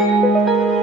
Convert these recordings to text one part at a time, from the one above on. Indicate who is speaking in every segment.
Speaker 1: Música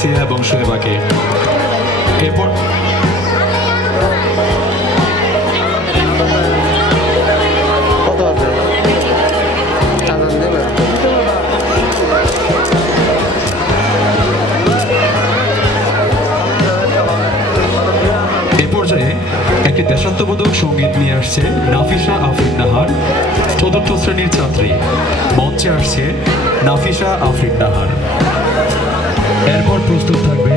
Speaker 1: Shamsia এবং শোয়েবাকে এরপর একটি দেশাত্মবোধক সংগীত নিয়ে আসছে নাফিসা আফরিন নাহার চতুর্থ শ্রেণির ছাত্রী। মঞ্চে আসছে নাফিসা আফরিন নাহার। এরপর প্রস্তুত থাকবে।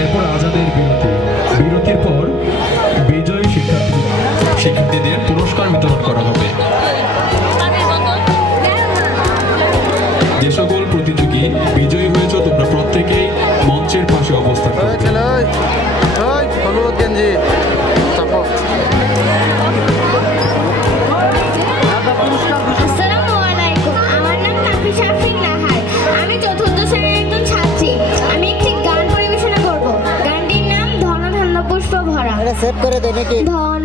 Speaker 1: এরপর আজাদের বিরতি। বিরতির পর বিজয়ী শিক্ষার্থী শিক্ষার্থীদের পুরস্কার বিতরণ করা হবে। যে সকল
Speaker 2: সেভ করে দে নাকি?
Speaker 3: ধন